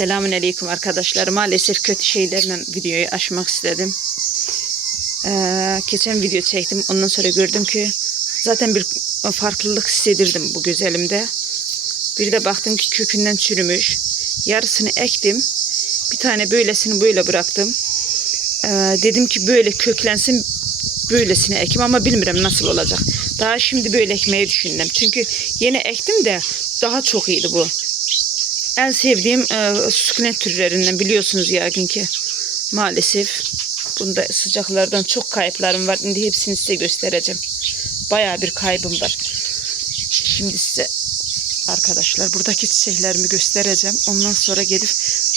Selamun Aleyküm arkadaşlar. Maalesef kötü şeylerle videoyu açmak istedim. Ee, geçen video çektim. Ondan sonra gördüm ki zaten bir farklılık hissedirdim bu güzelimde. Bir de baktım ki kökünden çürümüş. Yarısını ektim. Bir tane böylesini böyle bıraktım. Ee, dedim ki böyle köklensin böylesine ekim ama bilmiyorum nasıl olacak. Daha şimdi böyle ekmeyi düşündüm. Çünkü yeni ektim de daha çok iyiydi bu. En sevdiğim e, sukulent türlerinden biliyorsunuz yaygın ki. Maalesef bunda sıcaklardan çok kayıplarım var. Şimdi hepsini size göstereceğim. Bayağı bir kaybım var. Şimdi size arkadaşlar buradaki çiçeklerimi göstereceğim. Ondan sonra gelip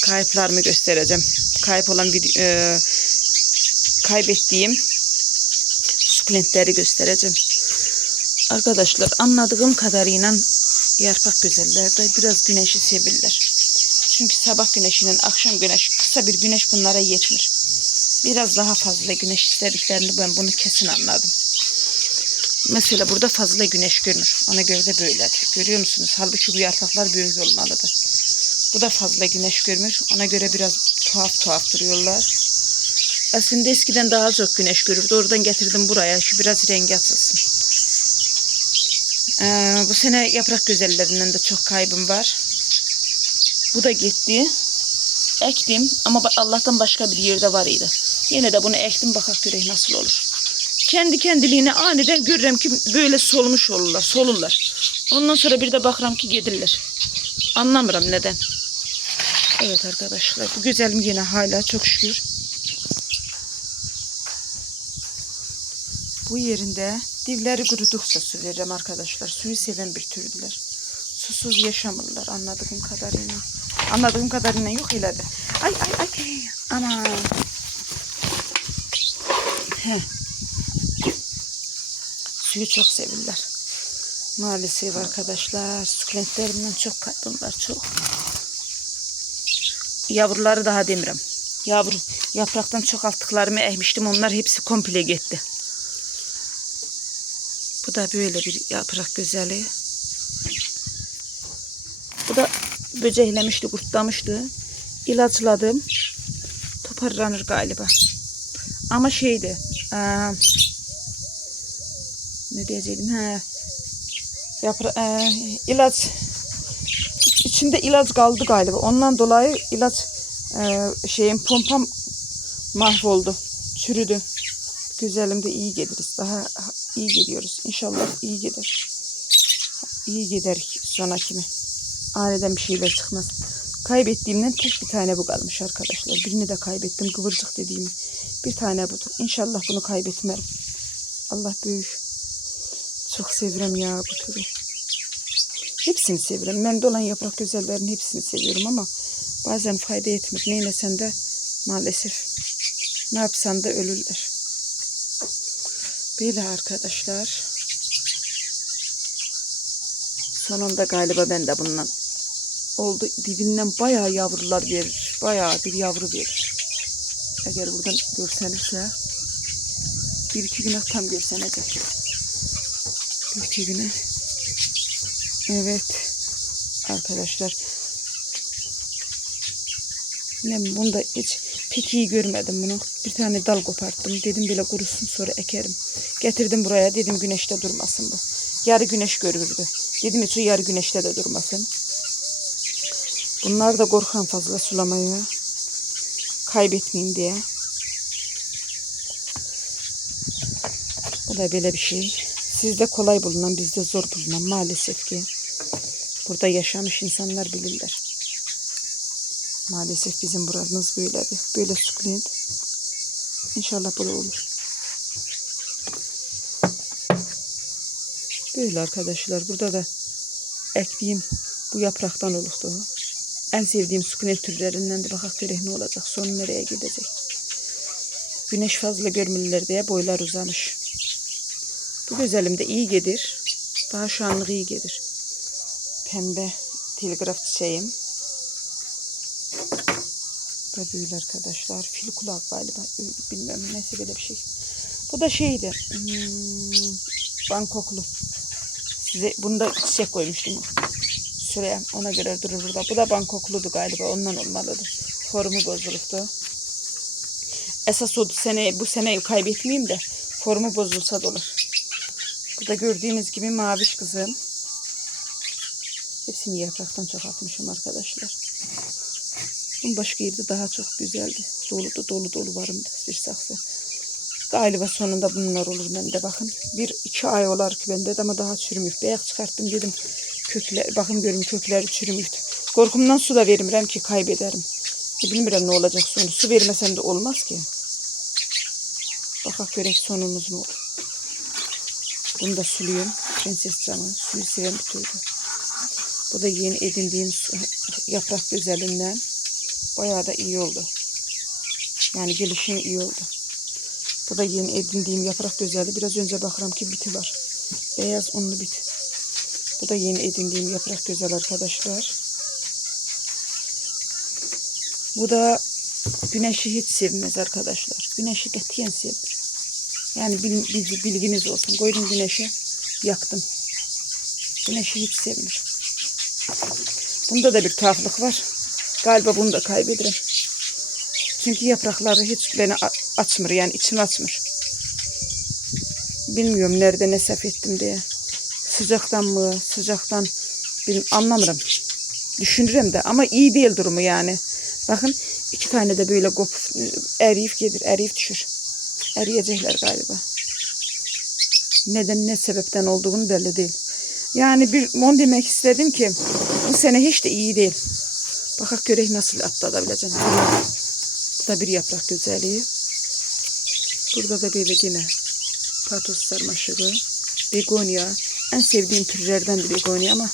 kayıplarımı göstereceğim. Kayıp olan bir e, kaybettiğim sukulentleri göstereceğim. Arkadaşlar anladığım kadarıyla yarpak güzellerde biraz güneşi sevirler. Çünkü sabah güneşinin akşam güneşi kısa bir güneş bunlara yetmir. Biraz daha fazla güneş istediklerini ben bunu kesin anladım. Mesela burada fazla güneş görmüş. Ona göre de böyledir. Görüyor musunuz? Halbuki bu yapraklar büyük olmalıdır. Bu da fazla güneş görmüş. Ona göre biraz tuhaf tuhaf duruyorlar. Aslında eskiden daha çok güneş görürdü. Oradan getirdim buraya. Şu biraz rengi atılsın. Ee, bu sene yaprak güzellerinden de çok kaybım var. Bu da gitti. Ektim ama Allah'tan başka bir yerde var idi. Yine de bunu ektim bakak göreyim nasıl olur. Kendi kendiliğine aniden görürüm ki böyle solmuş olurlar, solurlar. Ondan sonra bir de bakıram ki gelirler. Anlamıyorum neden. Evet arkadaşlar bu güzelim yine hala çok şükür. Bu yerinde divleri kurudukça su veririm arkadaşlar. Suyu seven bir türdüler. Susuz yaşamırlar anladığım kadarıyla. Anladığım kadarıyla yok ileride. Ay ay ay. Aman. Heh. Suyu çok sevirler. Maalesef arkadaşlar sukulentlerimden çok kaybım çok. Yavruları daha demirim. Yavru yapraktan çok altıklarımı ekmiştim. Onlar hepsi komple gitti. Bu da böyle bir yaprak güzeli. Bu da böceklemişti, kurtlamıştı. İlaçladım. Toparlanır galiba. Ama şeydi. eee, ne diyecektim? He. Yapra, eee, ilaç içinde ilaç kaldı galiba. Ondan dolayı ilaç eee, şeyin pompam mahvoldu. Çürüdü. Güzelim de iyi geliriz. Daha iyi geliyoruz. İnşallah iyi gelir. İyi gider sonraki mi? Aniden bir şeyler çıkmaz. Kaybettiğimden tek bir tane bu kalmış arkadaşlar. Birini de kaybettim. Kıvırcık dediğimi. Bir tane budur. İnşallah bunu kaybetmem. Allah büyük. Çok seviyorum ya bu türü. Hepsini seviyorum. Ben dolan yaprak güzellerin hepsini seviyorum ama bazen fayda etmiyor. Neylesen de maalesef ne yapsan da ölürler. Böyle arkadaşlar. Sonunda galiba ben de bundan oldu. Dibinden bayağı yavrular verir. Bayağı bir yavru verir. Eğer buradan görsenirse bir iki güne tam görsenecek. Bir iki güne. Evet. Arkadaşlar. Ne bunu da hiç pek iyi görmedim bunu. Bir tane dal koparttım. Dedim böyle kurusun sonra ekerim. Getirdim buraya dedim güneşte durmasın bu. Yarı güneş görürdü. Dedim hiç o yarı güneşte de durmasın. Bunlar da korkan fazla sulamayı. Kaybetmeyeyim diye. Bu da böyle bir şey. Sizde kolay bulunan bizde zor bulunan maalesef ki. Burada yaşamış insanlar bilirler. Maalesef bizim buramız böyledir. Böyle sukulent. İnşallah böyle olur. Böyle arkadaşlar. Burada da ektiğim bu yapraktan oluştu. En sevdiğim sukulent türlerinden de bakak görek ne olacak. Sonu nereye gidecek. Güneş fazla görmeliler diye boylar uzamış. Bu güzelim de iyi gelir. Daha şu anlık iyi gelir. Pembe telgraf çiçeğim. Da böyle arkadaşlar. Fil kulak galiba. Bilmem neyse böyle bir şey. Bu da şeydi. Hmm, Bangkoklu. Size bunda çiçek koymuştum. Süreyya ona göre durur burada. Bu da Bangkokludu galiba ondan olmalıdır. Formu bozuluktu. Esas o sene bu seneyi kaybetmeyeyim de formu bozulsa da olur. Burada gördüğünüz gibi maviş kızım. Hepsini yapraktan çok atmışım arkadaşlar. Bunun başka yerde daha çok güzeldi. Dolu da dolu dolu varımdı bir saksı. Galiba sonunda bunlar olur bende bakın. Bir iki ay olar ki bende de ama daha çürümüyor. Beyaz çıkarttım dedim. Kökler, bakın görün kökleri çürümüyor. Korkumdan su da vermirəm ki kaybederim. E, bilmirəm ne olacak sonu. Su vermesem de olmaz ki. Bakak görek sonumuz ne olur. Bunu da suluyorum. Prenses camı. Suyu seven bir türlü. Bu da yeni edindiğim su, yaprak güzelinden. Bayağı da iyi oldu. Yani gelişim iyi oldu. Bu da yeni edindiğim yaprak güzeli. Biraz önce bakıram ki biti var. Beyaz unlu bit. Bu da yeni edindiğim yaprak güzel arkadaşlar. Bu da güneşi hiç sevmez arkadaşlar. Güneşi katiyen sevmir. Yani bil- bilginiz olsun. Koydum güneşe yaktım. Güneşi hiç sevmir. Bunda da bir tuhaflık var. Galiba bunu da kaybederim. Çünkü yaprakları hiç beni açmır yani içim açmır. Bilmiyorum nerede ne sef ettim diye. Sıcaktan mı sıcaktan bilmiyorum, anlamıyorum. Düşünürüm de ama iyi değil durumu yani. Bakın iki tane de böyle kop eriyip gelir eriyip düşür. Eriyecekler galiba. Neden ne sebepten olduğunu belli değil. Yani bir mon demek istedim ki bu sene hiç de iyi değil. Bakak görek nasıl atlatabileceğim. Bu da bir yaprak güzelliği. Burada da böyle yine patos sarmaşığı, begonya. En sevdiğim türlerden de begonya ama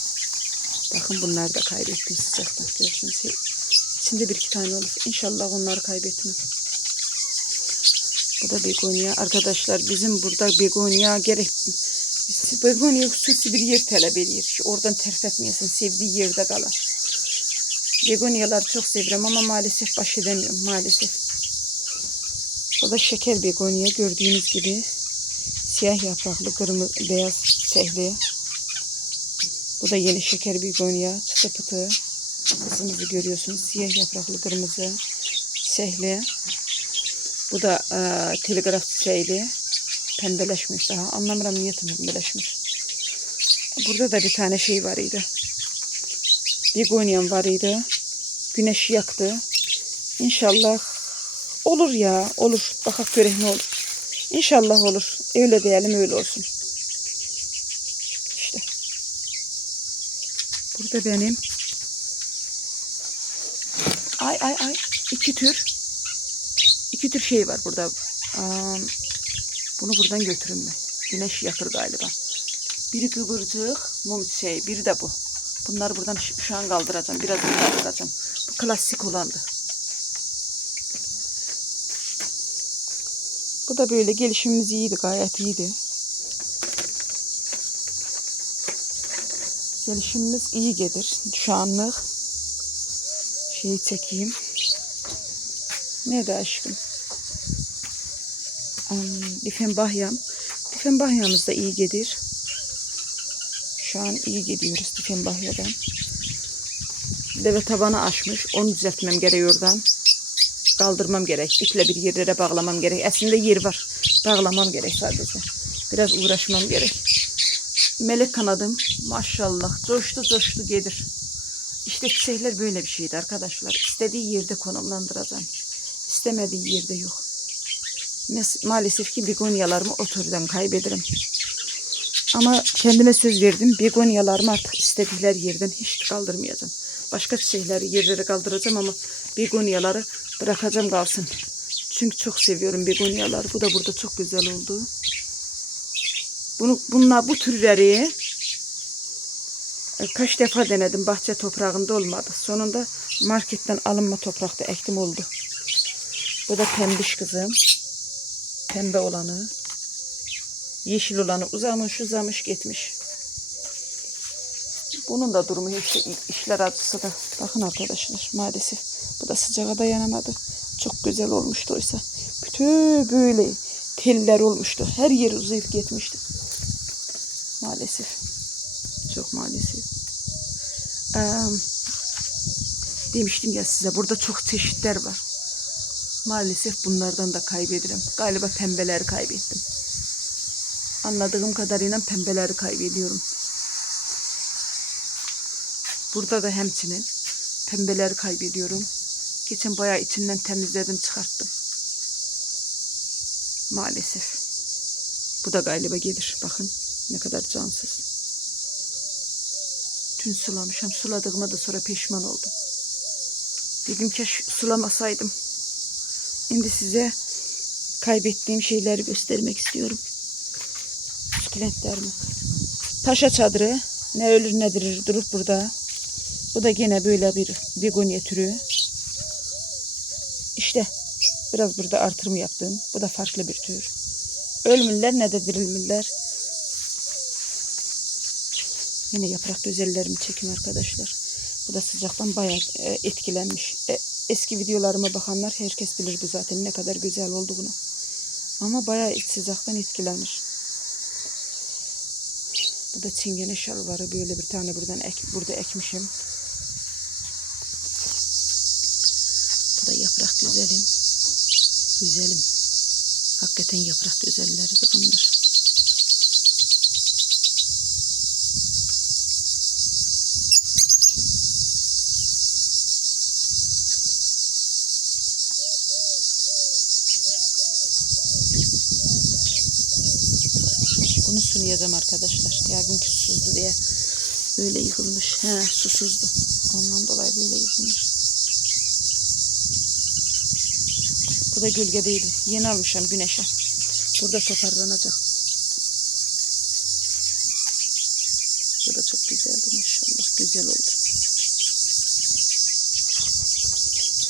bakın bunları da kaybettim sıcaktan. Görüyorsunuz. İçinde bir iki tane olur. İnşallah onları kaybetmem. Bu da begonya. Arkadaşlar bizim burada begonya gerek begonya hususi bir yer talep ediyor. Oradan terf etmeyesin. Sevdiği yerde kalan. Begonyaları çok seviyorum ama maalesef baş edemiyorum maalesef. Bu da şeker begonya gördüğünüz gibi siyah yapraklı kırmızı beyaz çehli. Bu da yeni şeker begonya çıtı pıtı. Kızımızı görüyorsunuz siyah yapraklı kırmızı çehli. Bu da e, telegraf çiçeğiydi. Pembeleşmiş daha. Anlamıyorum niye pembeleşmiş. Burada da bir tane şey var idi. Begonyam var idi. Güneş yaktı. İnşallah olur ya. Olur. Bakak görek ne olur. İnşallah olur. Öyle diyelim öyle olsun. İşte. Burada benim ay ay ay iki tür iki tür şey var burada. Bunu buradan götürün ben. Güneş yakır galiba. Biri kıvırcık, mum şey, biri de bu. Bunları buradan şu- an kaldıracağım. Birazdan kaldıracağım. Bu klasik olandı. Bu da böyle gelişimimiz iyiydi, gayet iyiydi. Gelişimimiz iyi gelir şu anlık. Şeyi çekeyim. Nerede aşkım? Um, Difenbahyam. Difenbahyamız da iyi gelir. Şu an iyi gidiyoruz Difenbahya'dan. Deve tabanı açmış. Onu düzeltmem gerek oradan. Kaldırmam gerek. İple bir yerlere bağlamam gerek. Aslında yer var. Bağlamam gerek sadece. Biraz uğraşmam gerek. Melek kanadım maşallah coştu coştu gelir. İşte çiçekler böyle bir şeydi arkadaşlar. İstediği yerde konumlandıracağım. İstemediği yerde yok. Maalesef ki begonyalarımı o türden kaybederim. Ama kendime söz verdim. Begonyalarımı artık istedikleri yerden hiç kaldırmayacağım. Başka çiçekleri yerlere kaldıracağım ama begonyaları bırakacağım kalsın. Çünkü çok seviyorum begonyaları. Bu da burada çok güzel oldu. Bunu, bunlar bu türleri e, kaç defa denedim. Bahçe toprağında olmadı. Sonunda marketten alınma toprakta ektim oldu. Bu da pembiş kızım. Pembe olanı. Yeşil olanı uzamış uzamış gitmiş. Bunun da durumu iyi. işler acısı da. Bakın arkadaşlar maalesef. Bu da sıcağa dayanamadı. Çok güzel olmuştu oysa. Bütün böyle teller olmuştu. Her yer uzayıp gitmişti. Maalesef. Çok maalesef. Eee, demiştim ya size burada çok çeşitler var. Maalesef bunlardan da kaybederim. Galiba pembeleri kaybettim. Anladığım kadarıyla pembeleri kaybediyorum. Burada da hemçinin pembeleri kaybediyorum. Geçen bayağı içinden temizledim çıkarttım. Maalesef. Bu da galiba gelir. Bakın ne kadar cansız. Dün sulamışım. Suladığıma da sonra pişman oldum. Dedim ki sulamasaydım. Şimdi size kaybettiğim şeyleri göstermek istiyorum. Sukulentlerimi. Paşa çadırı. Ne ölür ne dirir durup burada. Bu da yine böyle bir begonya türü. İşte biraz burada artırım yaptım. Bu da farklı bir tür. Ölmüller ne de dirilmüller. Yine yaprak güzellerimi çekin arkadaşlar. Bu da sıcaktan bayağı e, etkilenmiş. E, eski videolarıma bakanlar herkes bilir bu zaten ne kadar güzel olduğunu. Ama bayağı sıcaktan etkilenir. Bu da çingene şalvarı böyle bir tane buradan ek, burada ekmişim. Bu da yaprak güzelim. Güzelim. Hakikaten yaprak güzelleridir bunlar. Bunu sulayacağım arkadaşlar. Yargınki susuzdu diye böyle yıkılmış. He susuzdu. Ondan dolayı böyle yıkılmış. Bu da gölgedeydi. Yeni almışım güneşe. Burada toparlanacak. Bu da çok güzeldi maşallah. Güzel oldu.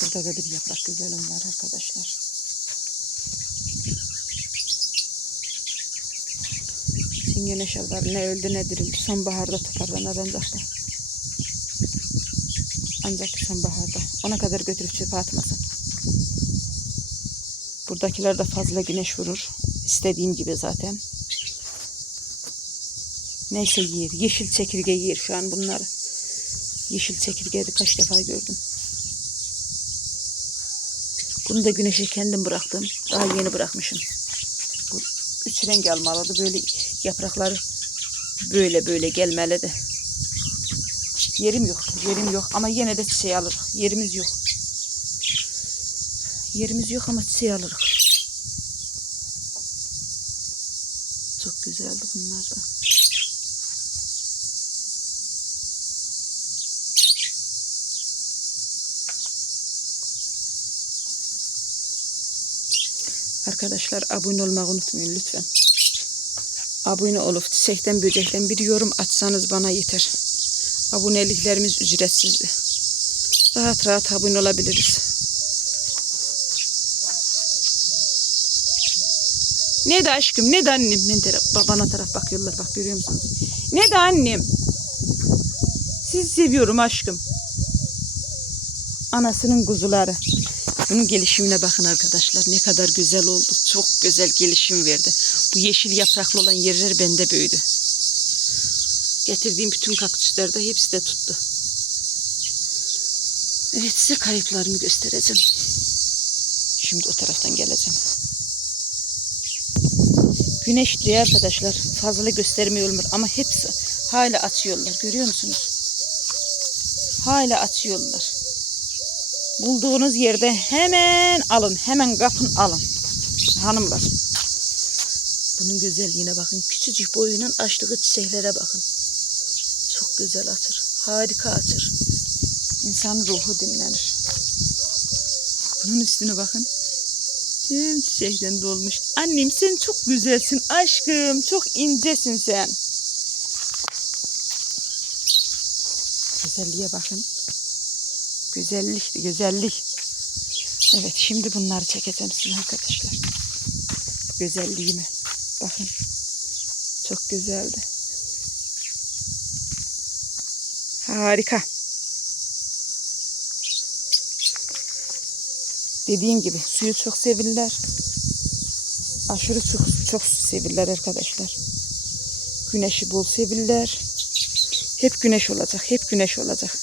Burada da bir yaprak güzelim var arkadaşlar. Çingene şalvar ne öldü ne dirildi. Sonbaharda toparlanır ancak da. Ancak sonbaharda. Ona kadar götürüp çöpe atmasın. Buradakiler de fazla güneş vurur. İstediğim gibi zaten. Neyse yer. Yeşil çekirge yer şu an bunları. Yeşil çekirgeyi de kaç defa gördüm. Bunu da güneşe kendim bıraktım. Daha yeni bırakmışım. Bu üç renk almalıdı. Böyle yaprakları böyle böyle gelmeli de. Yerim yok. Yerim yok. Ama yine de çiçeği alırız. Yerimiz yok. Yerimiz yok ama çiçeği alırız. Çok güzeldi bunlar da. Arkadaşlar abone olmayı unutmayın lütfen. Abone olup çiçekten böcekten bir yorum atsanız bana yeter. Aboneliklerimiz ücretsizdi. Rahat rahat abone olabiliriz. Ne de aşkım ne de annem. Ben taraf, bana taraf bakıyorlar bak görüyor musunuz? Ne de annem. Sizi seviyorum aşkım. Anasının kuzuları. Bunun gelişimine bakın arkadaşlar. Ne kadar güzel oldu. Çok güzel gelişim verdi. Bu yeşil yapraklı olan yerler bende büyüdü. Getirdiğim bütün kaktüslerde hepsi de tuttu. Evet size kayıplarımı göstereceğim. Şimdi o taraftan geleceğim. Güneş diye arkadaşlar fazla göstermiyorlar ama hepsi hala açıyorlar. Görüyor musunuz? Hala açıyorlar. Bulduğunuz yerde hemen alın. Hemen kapın alın. Hanımlar. Bunun güzelliğine bakın. Küçücük boyunun açtığı çiçeklere bakın. Çok güzel açır. Harika açır. İnsanın ruhu dinlenir. Bunun üstüne bakın. Tüm çiçekten dolmuş. Annem sen çok güzelsin aşkım. Çok incesin sen. Güzelliğe bakın. Güzellik, güzellik. Evet, şimdi bunları çekeceğim size arkadaşlar. Güzelliğimi. Bakın. Çok güzeldi. Harika. Dediğim gibi suyu çok sevirler. Aşırı çok, çok sevirler arkadaşlar. Güneşi bol sevirler. Hep güneş olacak, hep güneş olacak.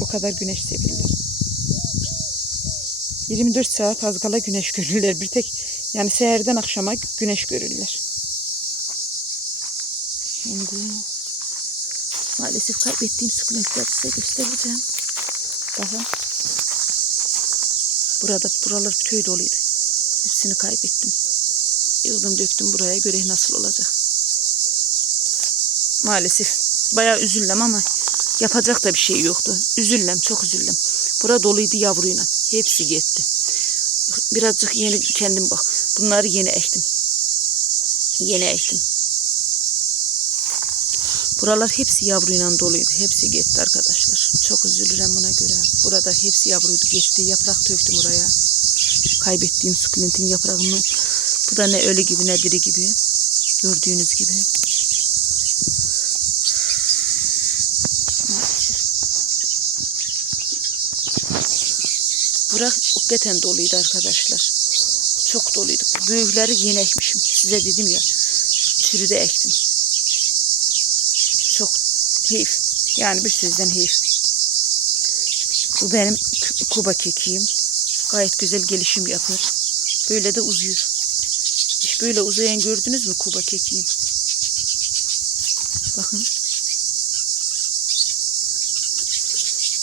O kadar güneş sevilirler. 24 saat az kala güneş görürler. Bir tek yani seherden akşama güneş görürler. Şimdi maalesef kaybettiğim sukulentleri size göstereceğim. Bakın. Burada buralar köy doluydu. Hepsini kaybettim. Yıldım döktüm buraya göre nasıl olacak. Maalesef. Bayağı üzüldüm ama yapacak da bir şey yoktu. Üzüldüm, çok üzüldüm. Bura doluydu yavruyla. Hepsi gitti. Birazcık yeni kendim bak. Bunları yeni ektim. Yeni ektim. Buralar hepsi yavruyla doluydu. Hepsi gitti arkadaşlar. Çok üzülürüm buna göre. Burada hepsi yavruydu gitti. Yaprak döktüm oraya. Kaybettiğim sukulentin yaprağını. Bu da ne ölü gibi ne diri gibi. Gördüğünüz gibi. Maalesef. Bura hakikaten doluydu arkadaşlar. Çok doluydu. Büyükleri yeni ekmişim. Size dedim ya. Çürüde ektim. Heyif. Yani bir sözden heyif. Bu benim kuba kekiğim. Gayet güzel gelişim yapıyor. Böyle de uzuyor. Hiç böyle uzayan gördünüz mü kuba kekiğim? Bakın.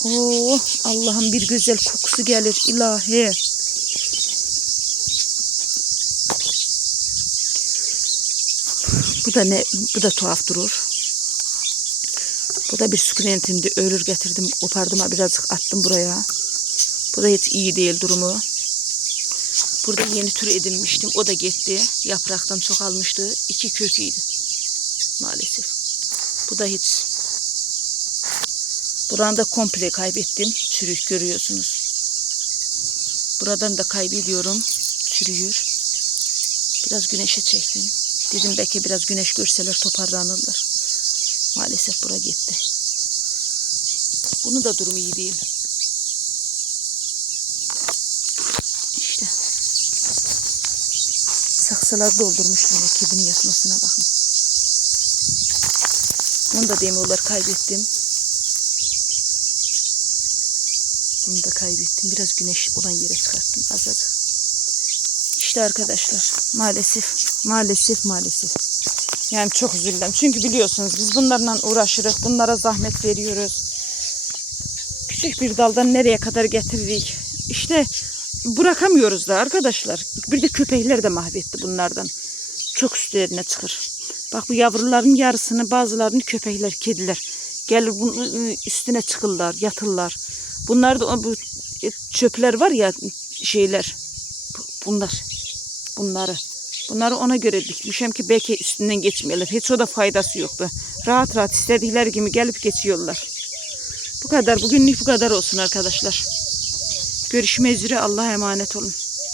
Oo, Allah'ım bir güzel kokusu gelir ilahi. Bu da ne? Bu da tuhaf durur. Bu da bir sukulentimdi. Ölür getirdim. Kopardım birazcık attım buraya. Bu da hiç iyi değil durumu. Burada yeni tür edinmiştim. O da gitti. Yapraktan çok almıştı. İki köküydü. Maalesef. Bu da hiç. Buranı da komple kaybettim. Çürük görüyorsunuz. Buradan da kaybediyorum. Çürüyor. Biraz güneşe çektim. Dedim belki biraz güneş görseler toparlanırlar. Maalesef bura gitti. Bunun da durumu iyi değil. İşte. Saksılar doldurmuş böyle kedinin yatmasına bakın. Bunu da demolar kaybettim. Bunu da kaybettim. Biraz güneş olan yere çıkarttım azıcık. İşte arkadaşlar maalesef maalesef maalesef. Yani çok üzüldüm. Çünkü biliyorsunuz biz bunlarla uğraşırız. Bunlara zahmet veriyoruz. Küçük bir daldan nereye kadar getirdik. İşte bırakamıyoruz da arkadaşlar. Bir de köpekler de mahvetti bunlardan. Çok üstlerine çıkır. Bak bu yavruların yarısını bazılarını köpekler, kediler gelir bunun üstüne çıkırlar, yatırlar. Bunlar da bu çöpler var ya şeyler. Bunlar. Bunları. Bunları ona göre dikmişim ki belki üstünden geçmeyeler. Hiç o da faydası yoktu. Rahat rahat istedikleri gibi gelip geçiyorlar. Bu kadar. Bugünlük bu kadar olsun arkadaşlar. Görüşmek üzere. Allah'a emanet olun.